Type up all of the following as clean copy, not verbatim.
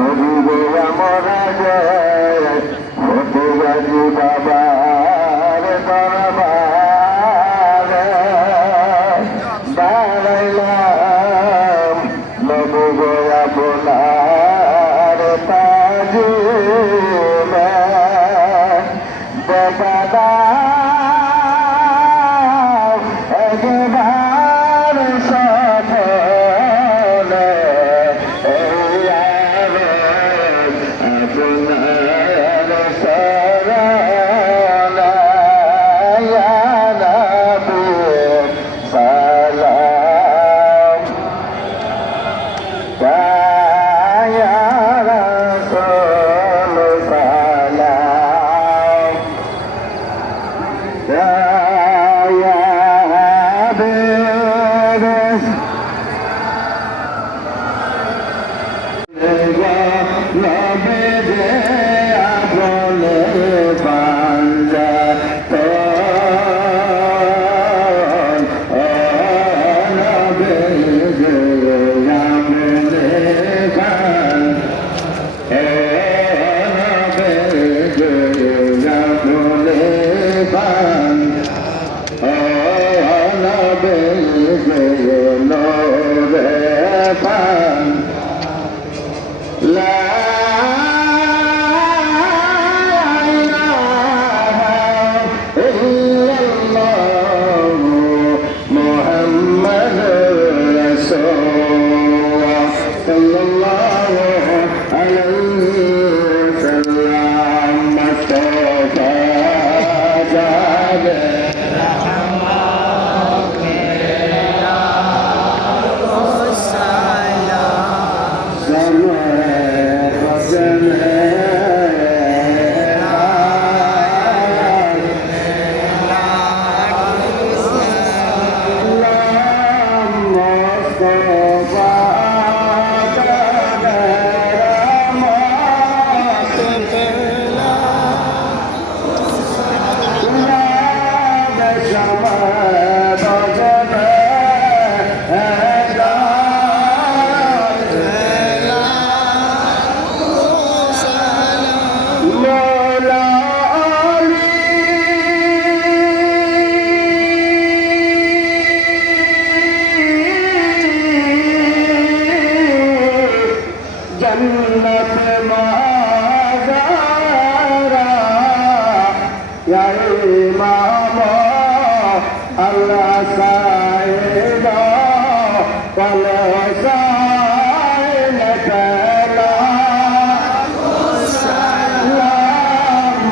হরিবে আমরা যায় হতে গাজি বাবার দরবারে দাঁড়াইলাম নবু গো আপনার তাজিমে দেখা দাও একবার সকলে আপনার শরণে ইয়া নবী সালাম ইয়া রাসূল সালাম ইয়া হাবিব जन्नत माज़ारा या इमाम अल्लाह साहिबा कल साइन कला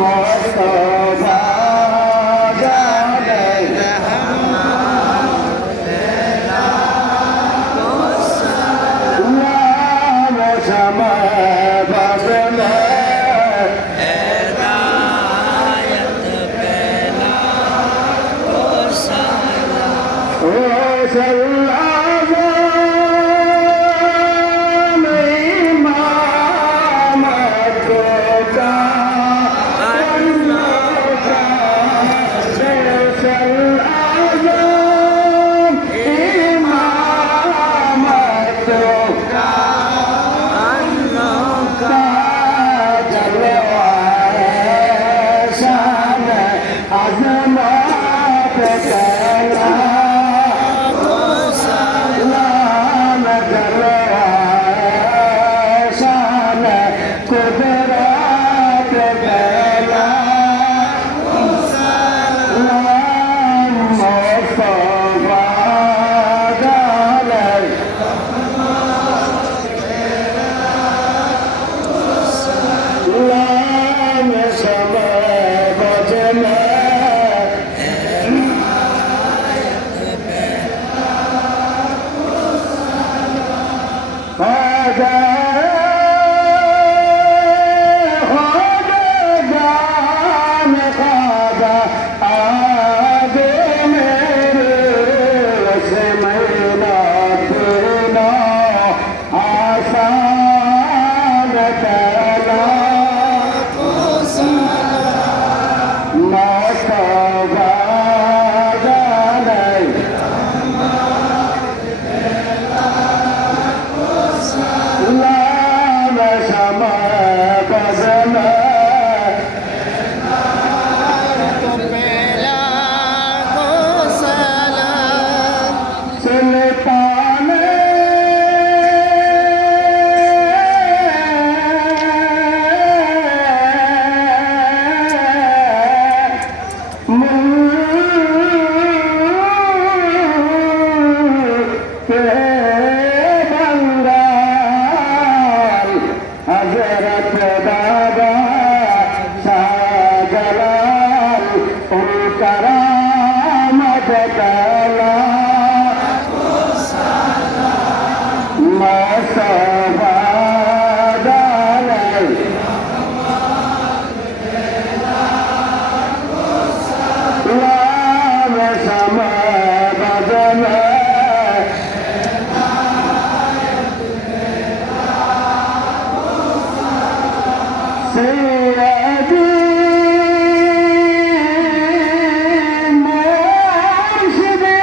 मुस्तफा Sama سيدي مرشدي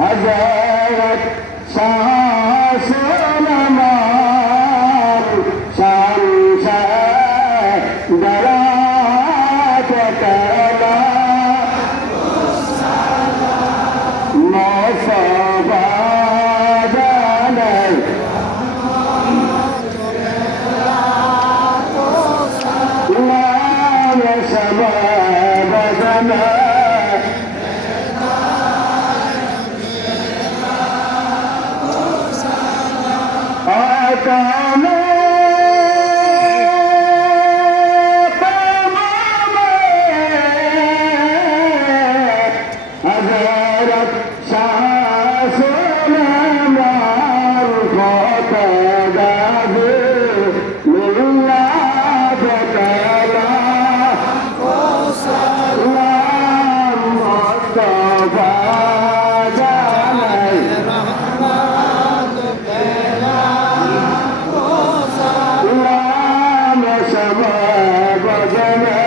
أزالت شاسل مار شمس دلاتك مصطفى جلال لا يسمى بدنا أتانا أزالت شاسنا مرقة دابي لله بكلا مصطفى جلال لا نسمى بدنا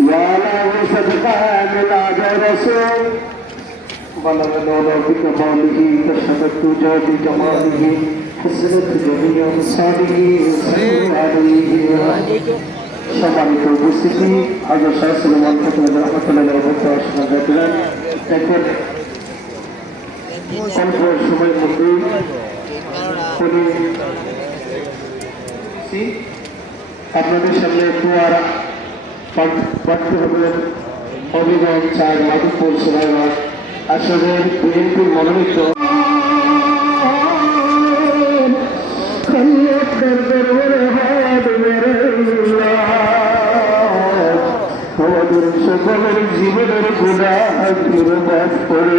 يا له صدقة من عجل رسول بلغ نور بكماله تشهدت جود جماله حسنت جميع مصابه وسلم عليه সম্মানিত উপস্থিতি হাজর শাহ সুলেমান ফতুল্লাহ রহমতুল্লাহ আসনা দেখলেন এখন অল্প সময়ের মধ্যেই আপনাদের সামনে একটু আর পাঠ্য হবে হবিগঞ্জ ৪ মাধবপুর সোনাইবাগ আসনের বিএনপির মনোনীত সকলের জীবনের গুণা করে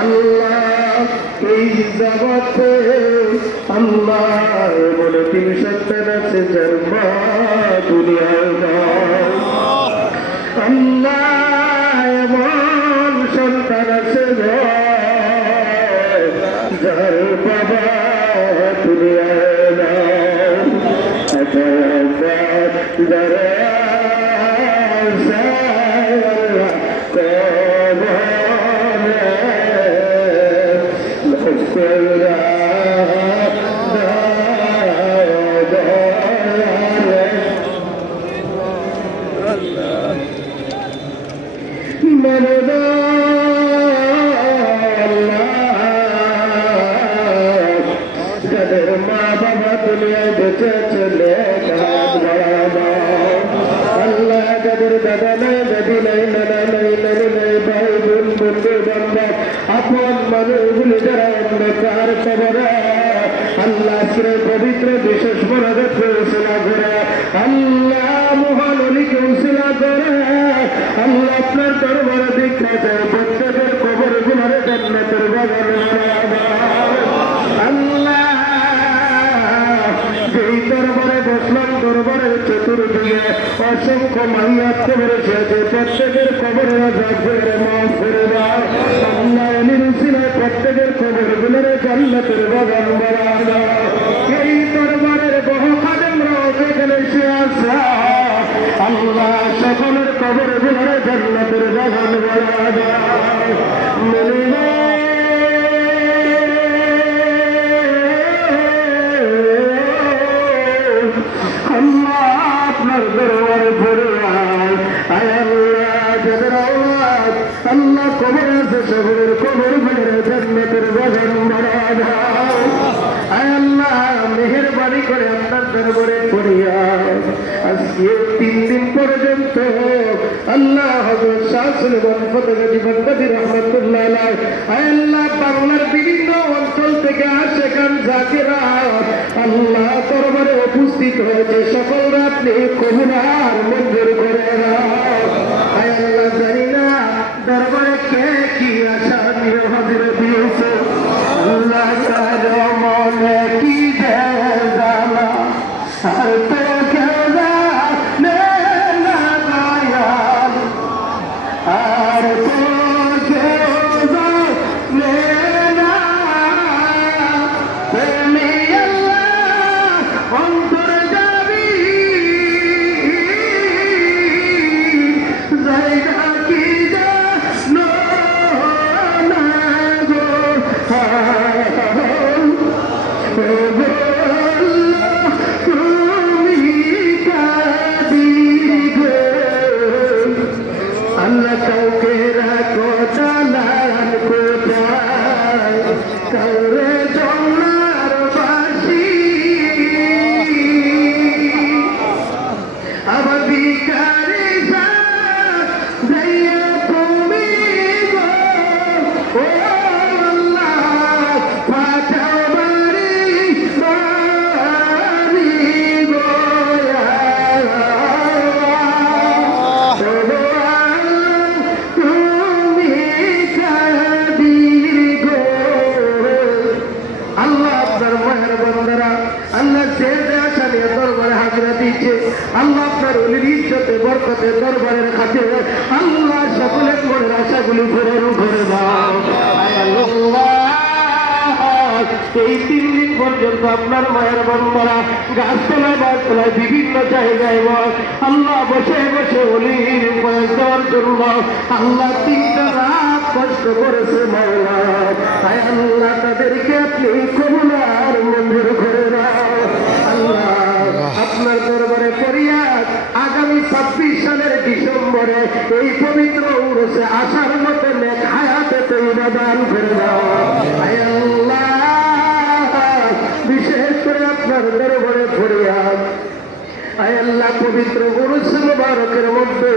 আল্লাহ এই জগতে আল্লাহ বলে তিনি সন্তান আছে জন্ম দুনিয়ায় আল্লাহ এমন সন্তান আছে যার বাবা দুনিয়ায় যারা যাদের মা বাবা দুনিয়ায় বেঁচে চলে আল্লাহ যাদের দাদা নাই দাদি নাই নানা নাই নানি নাই ভাই বোন বন্ধু বান্ধব আপন মানুষগুলি যারা অন্ধকার কবরে আল্লাহ পবিত্র বিশেষ মনোজত উসিলা করে আল্লাহ মহান অলিকে উসিলা করে আল্লাহ আপনার দরবারে দীক্ষা দেয় প্রত্যেকের কবর গুলারে জান্নাতের বাগানে আল্লাহ যেই দরবারে বসলাম দরবারের চতুর্দিকে অসংখ্য মাইয়াত কবরে ছেড়েছে প্রত্যেকের কবরে মাফ করে দাও আল্লাহ এলির উসিলায় প্রত্যেকের কবর গুলারে জান্নাতের বাগান বানানো এই দরবারের বহু খাদেমরা যেখানে সে আসা আল্লাহ সকলের কবর গুলারে জান্নাতের বাগান বানানো আল্লাহ আপনার দরবারে পড়ে আয় আল্লাহ যাদের আওয়াজ আল্লাহ কবর আছে সকলের কবর ভরে জান্নাতের বাগান বানানো আয় আল্লাহ মেহেরবানি করে আপনার দরবারে পড়িয়া আজকে 3 দিন পর্যন্ত আল্লাহ হযরত শাহ সুলেমান ফতেগঞ্জ বাগদাদী রহমাতুল্লাহ আলাইহি আয় আল্লাহ বাংলার বিভিন্ন অঞ্চল থেকে আসে গান জাকিরা আল্লাহ দরবারে উপস্থিত হয়েছে সকল আপনি কবুল আর মঞ্জুর করে নাও আয় আল্লাহ জানি না দরবারে কে কি আশা নিয়ে হাজির দিয়েছে আল্লাহ কার মনে কি জানা আর তো সেগুলি পূরণ করে দাও। আয় আল্লাহ, এই 3 দিন পর্যন্ত আপনার মায়ের বান্দারা গাছতলায় বাসতলায় বিভিন্ন জায়গায় আল্লাহ বসে বসে অলির বয়স দেওয়ার জন্য আল্লাহ 3টা রাত কষ্ট করেছে মাওলা। আয় আল্লাহ, তাদেরকে আপনি কবুল আর মঞ্জুর করে দাও। আল্লাহ, আপনার দরবারে ফরিয়াদ, আগামী 26 সালের ডিসেম্বরে এই পবিত্র উরুসে আসার মতো নেক হায়াতে তৈবা দান করে দাও। আয় আল্লাহ, বিশেষ করে আপনার দরবারে ফরিয়াদ, আয় আল্লাহ, পবিত্র উরুস মুবারকের মধ্যে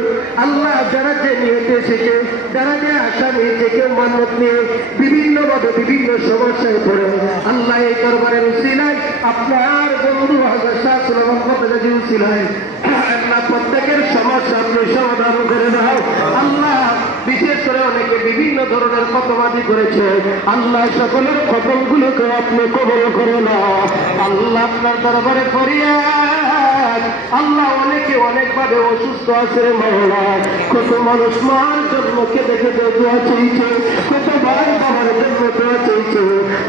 আল্লাহ যারা যে নিয়েতে এসেছে, যারা যে আশা নিয়েছে, কেউ মান্যত নিয়ে বিভিন্নভাবে বিভিন্ন সমস্যায় পড়ে আল্লাহ এই দরবারের উসিলায় আপনার বন্ধু হযরত শাহ সুলাইমান ফতেগাজী উসিলায় আল্লাহ প্রত্যেকের সমস্যা আপনি সমাধান করে দাও। আল্লাহ, বিশেষ করে অনেকে বিভিন্ন ধরনের খতমাদি করেছে, আল্লাহ সকলের খতমগুলোকে আপনি কবুল করে নাও। আল্লাহ, আপনার দরবারে ফরিয়াদ, আল্লাহ অনেকে অনেকভাবে অসুস্থ আছে রে মাওলা। কত মানুষ মার জন্য কেঁদে কেঁদে দোয়া চাইছে, কত ভাই বাবার জন্য দোয়া চাইছে।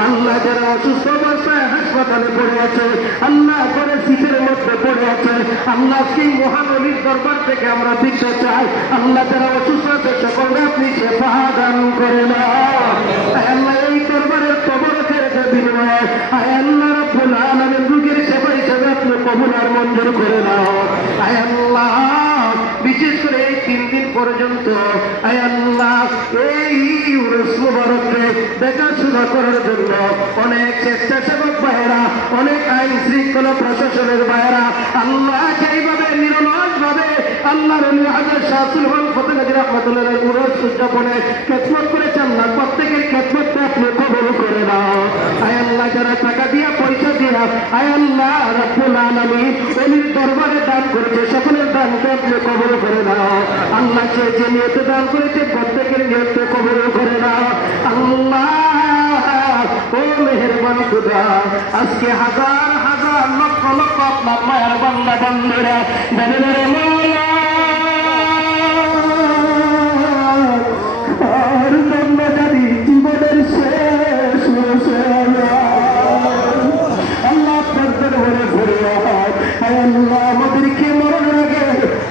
আল্লাহ, যারা অসুস্থ অবস্থায় হাসপাতালে পড়ে আছে, আল্লাহ করে সিটের মধ্যে পড়ে আছে, আল্লাহ সেই মহান অলির দরবার থেকে আমরা ভিক্ষা চাই। আল্লাহ, যারা অসুস্থ আছে সকলকে আপনি সেবা দান করে না। আল্লাহ, এই দরবারের তবরকের বিনিময়ে আয় আল্লাহ রাব্বুল আলামিন রোগীর সেবা হিসেবে আপনি কবুল আর মঞ্জুর করে নাও। আয় আল্লাহ, বিশেষ করে এই 3 দিন পর্যন্ত আয় আল্লাহ এই উরুস মুবারককে দেখাশোনা করার জন্য অনেক স্বেচ্ছাসেবক ভাইয়েরা, অনেক আইন শৃঙ্খলা প্রশাসনের ভাইয়েরা আল্লাহ যেইভাবে নিরলস ভাবে আল্লাহর ওলি হযরত শাহ সুলাইমান ফতেগাজী রাহমাতুল্লাহ আলাইহির উরুস উদযাপনে খেদমত করেছেন, না প্রত্যেকের খেদমতকে আপনি কবুল করে নাও। আয় আল্লাহ, যারা টাকা দিয়া পয়সা দিয়া আয় আল্লাহ রাব্বুল আলামিন ওলির দরবারে দান করেছে, সকলের দানকে আপনি কবুল করে নাও। আল্লাহ, যে নিয়তে দান করেছে প্রত্যেকের নিয়তকে কবুল করে নাও। আল্লাহ, ও মেহেরবান খুদা, আজকে হাজার হাজার লক্ষ লক্ষ আপনার মায়ের বান্দা বান্দারা জানেন মাওলা আর বান্দা জানি জীবনের শেষ হয়েছে। আল্লাহ, আপনার দরবারে ফরিয়াদ, আয় আল্লাহ আমাদেরকে মরণের আগে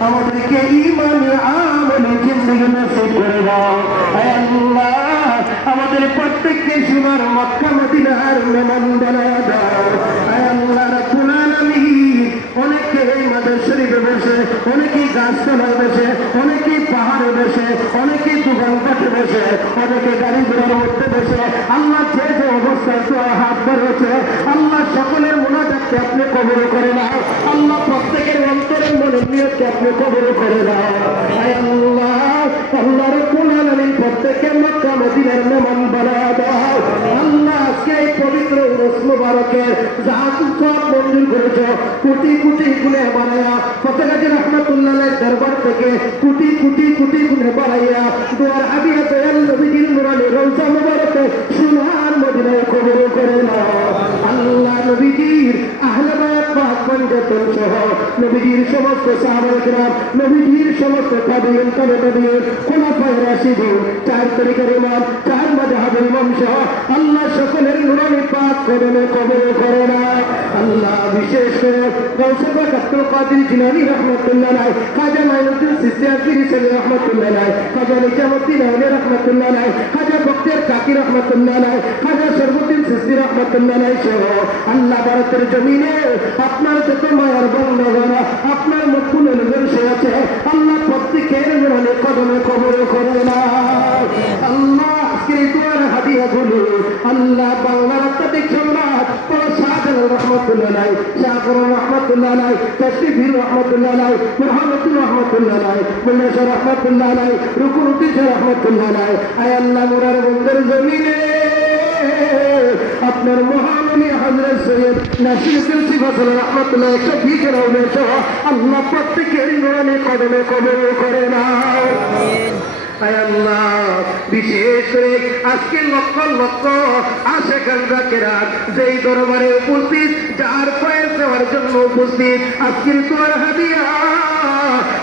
আমাদেরকে ঈমান আমল জিন্দেগি নসিব করে দাও। আয় আল্লাহ, আমাদের প্রত্যেককে সোনার মক্কা মদিনার মেহমান বানায়া দাও। আয় আল্লাহ রাব্বুল আলামিন, অনেকে এই মাদার শরীফে বসে, অনেকেই গাছতলায় বসে, অনেকেই পাহাড়ে বসে, অনেকেই দোকানপাটে বসে, অনেকে গাড়ি ঘোড়ার মধ্যে বসে আল্লাহ যে যে অবস্থায় তো হাত ধরেছে, আল্লাহ সকলের মুনাজাতকে আপনি কবুল করে নাও। আল্লাহ, প্রত্যেকের অন্তরের মনের নিয়তকে আপনি কবুল করে নাও। আয় আল্লাহ, আল্লাহ রাব্বুল আলামিন প্রত্যেককে মক্কা মদিনার মেহমান বানায়া দাও। আল্লাহ, আজকে এই পবিত্র উরুস মুবারকের যা সব মঞ্জুর করেছো, কোটি কোটি গুণে বানায়া ফতেগাজী রাহমাতুল্লাহ আলাইহির দরবার থেকে কোটি কোটি কোটি গুণে বানাইয়া দুয়ার হাবিয়া দয়াল নবীজির নুরানি রওজা মুবারকে সোনার মদিনায় কবুল করে নাও। আল্লাহ, নবীজির আহলে বায়াত পাক পঞ্জাতন সহ নবীজির সমস্ত সাহাবায়ে কিরাম, নবীজির সমস্ত তাবিঈন তাবেঈন, খুলাফায়ে রাশিদিন, 4 তরিকার ইমাম, 4 মাযহাবের ইমাম সহ আল্লাহ সকলের নুরানি পাক কদমে কবুল করে নাও। আল্লাহ, বিশেষ করে গাউসে পাক আব্দুল কাদের জিলানী রাহমাতুল্লাহ আলাইহি, খাজা মাইনুদ্দিন চিশতি আজমিরি রাহমাতুল্লাহ আলাইহি, খাজা নিজামুদ্দিন আওলিয়া রাহমাতুল্লাহ আলাইহি, খাজা বখতিয়ার কাকি রাহমাতুল্লাহ আলাইহি, খাজা শরফুদ্দিন চিশতি রাহমাতুল্লাহ আলাইহি সহ আল্লাহ ভারতের জমিনে আপনার যত মায়ার বান্দারা আপনার মকবুল নজর আছে, আল্লাহ প্রত্যেকের নুরানি কদমে কবুল করে নাও। আল্লাহ, আজকে দুয়ার হাদিয়াগুলো আল্লাহ বাংলার অত্যাধিক সম্রাট শাহজালাল রহমাতুল্লাহ আলাইহি, শাহকরম রহমাতুল্লাহ আলাইহি, তশরিফি রহমাতুল্লাহ আলাইহি, মুহাম্মদুর রহমাতুল্লাহ আলাইহি, মুন্নাশা রহমাতুল্লাহ আলাইহি, রুকুনুদ্দিন রহমাতুল্লাহ আলাইহি, আয় আল্লাহ মুরার বন্দর জমিনে আপনার মহান ওলি হযরত সৈয়দ নাসিরুদ্দিন সিফাতুল রহমাতুল্লাহ শফিকের আওলিয়া সহ আল্লাহ প্রত্যেকের নুরানি কদমে কবুল করে নাও। আয় আল্লাহ, বিশেষ করে আজকে লক্ষ লক্ষ আশেকান জাকেরাত যেই দরবারে উপস্থিত, যার ফয়েজ দেওয়ার জন্য উপস্থিত, আজকের তোর হাদিয়া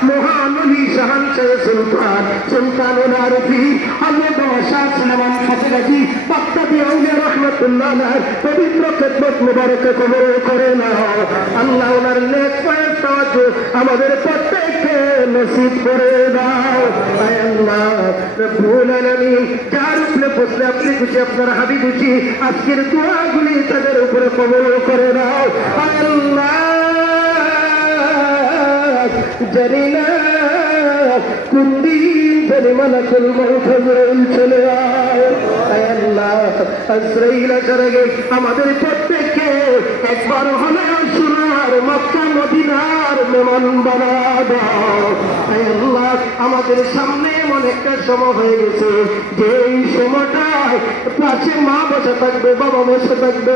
মহান ওলি শাহানশাহ সুলতান সুলতানুল আরিফিন হযরত শাহ সুলেমান ফাতেগাজি বাগদাদি আউলিয়া রাহমাতুল্লাহ আলাইহি পবিত্র খেদমত মুবারকে কবুল করে নাও। আল্লাহ ওনার নেক পায়ের তাওয়াজ্জু আমাদের প্রত্যেককে নসিব করে দাও। আয় আল্লাহ রব্বুল আলামিন, যার উপরে বসলে আপনি খুশি, আপনার হাবিব খুশি, আজকের দোয়াগুলি তাদের উপরে কবুল করে দাও। আয় আল্লাহ জানি না কোন দিন জানি মালাকুল মউত হযরত চলে আয়। আয় আল্লাহ আজরাইল আসার আগে আমাদের প্রত্যেককে একবার হলেও সোনার মক্কা মদিনার মেহমান বানা দাও। আয় আল্লাহ আমাদের সামনে এমন একটা সময় হয়ে গেছে যে এই সময়টায় পাশে মা বসে থাকবে, বাবা বসে থাকবে,